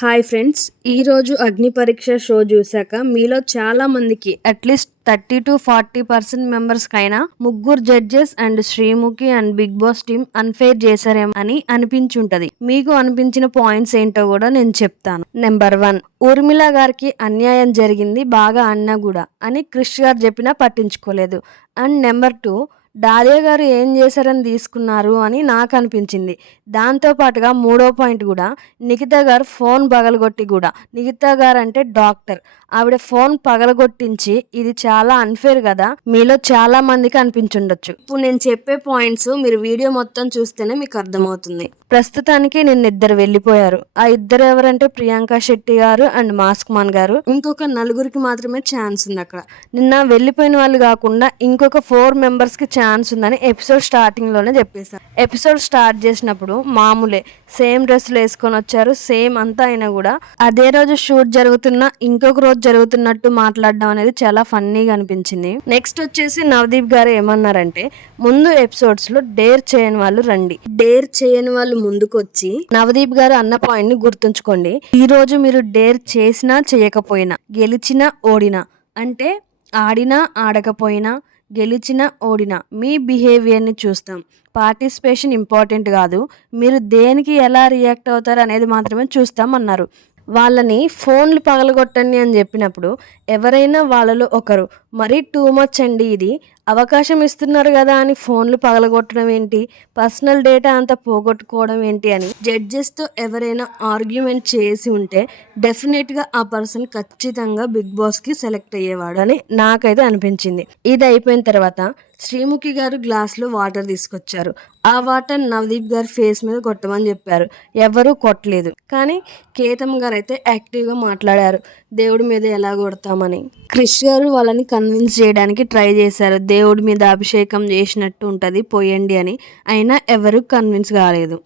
Hi friends, ఈరోజు అగ్ని పరీక్ష షో చూశాక మీలో చాలా మందికి అట్లీస్ట్ 30 to 40% మెంబర్స్కైనా ముగ్గురు judges and Sreemukhi and Bigg Boss team unfair చేశారేమో అని అనిపించుంటది. మీకు అనిపించిన పాయింట్స్ ఏంటో కూడా నేను చెప్తాను. నెంబర్ 1, ఊర్మిళ గారికి అన్యాయం జరిగింది బాగా అన్నా కూడా అని క్రిష్ గారు చెప్పినా పట్టించుకోలేదు. అండ్ నెంబర్ 2, డాలియా గారు ఏం చేశారని తీసుకున్నారు అని నాకు అనిపించింది. దాంతోపాటుగా మూడో పాయింట్ కూడా, నిఖిత గారు ఫోన్ పగలగొట్టి కూడా, నిఖిత గారు అంటే డాక్టర్, ఆవిడ ఫోన్ పగలగొట్టించి ఇది చాలా అన్ఫేర్ కదా, మీలో చాలా మందికి అనిపించుండొచ్చు. ఇప్పుడు నేను చెప్పే పాయింట్స్ మీరు వీడియో మొత్తం చూస్తేనే మీకు అర్థమవుతుంది. ప్రస్తుతానికి నిన్న ఇద్దరు వెళ్ళిపోయారు. ఆ ఇద్దరు ఎవరంటే ప్రియాంక శెట్టి గారు అండ్ మాస్క్ మాన్ గారు. ఇంకొక 4 మాత్రమే ఛాన్స్ ఉంది అక్కడ. నిన్న వెళ్ళిపోయిన వాళ్ళు కాకుండా ఇంకొక 4 మెంబర్స్కి ఛాన్స్ ఉందని ఎపిసోడ్ స్టార్టింగ్లోనే చెప్పేశారు. ఎపిసోడ్ స్టార్ట్ చేసినప్పుడు మామూలే, సేమ్ డ్రెస్సులు వేసుకొని వచ్చారు, సేమ్ అంతా అయినా కూడా అదే రోజు షూట్ జరుగుతున్నా ఇంకొక రోజు జరుగుతున్నట్టు మాట్లాడడం అనేది చాలా ఫన్నీగా అనిపించింది. నెక్స్ట్ వచ్చేసి నవదీప్ గారు ఏమన్నారంటే, ముందు ఎపిసోడ్స్ లో డేర్ చేయని వాళ్ళు రండి, డేర్ చేయని వాళ్ళు ముందుకొచ్చి, నవదీప్ గారు అన్న పాయింట్ ని గుర్తుంచుకోండి, ఈ రోజు మీరు డేర్ చేసినా చేయకపోయినా, గెలిచినా ఓడినా, అంటే ఆడినా ఆడకపోయినా, గెలిచినా ఓడినా మీ బిహేవియర్ని చూస్తాం. పార్టిసిపేషన్ ఇంపార్టెంట్ కాదు, మీరు దేనికి ఎలా రియాక్ట్ అవుతారు అనేది మాత్రమే చూస్తాం అన్నారు. వాళ్ళని ఫోన్లు పగలగొట్టండి అని చెప్పినప్పుడు ఎవరైనా వాళ్ళలో ఒకరు మరీ టూ మచ్ అండి, ఇది అవకాశం ఇస్తున్నారు కదా అని ఫోన్లు పగలగొట్టడం ఏంటి, పర్సనల్ డేటా అంతా పోగొట్టుకోవడం ఏంటి అని జడ్జెస్తో ఎవరైనా ఆర్గ్యుమెంట్ చేసి ఉంటే డెఫినెట్గా ఆ పర్సన్ ఖచ్చితంగా బిగ్ బాస్కి సెలెక్ట్ అయ్యేవాడు అని నాకైతే అనిపించింది. ఇది అయిపోయిన తర్వాత శ్రీముఖి గారు గ్లాస్లో వాటర్ తీసుకొచ్చారు. ఆ వాటర్ నవదీప్ గారి ఫేస్ మీద కొట్టమని చెప్పారు, ఎవరూ కొట్టలేదు. కానీ కేతమ్ గారు అయితే యాక్టివ్గా మాట్లాడారు, దేవుడి మీద ఎలా కొడతామని. క్రిష్ గారు వాళ్ళని కన్విన్స్ చేయడానికి ట్రై చేశారు, దేవుడి మీద అభిషేకం చేసినట్టు ఉంటుంది పోయండి అని, అయినా ఎవరు కన్విన్స్ కాలేదు.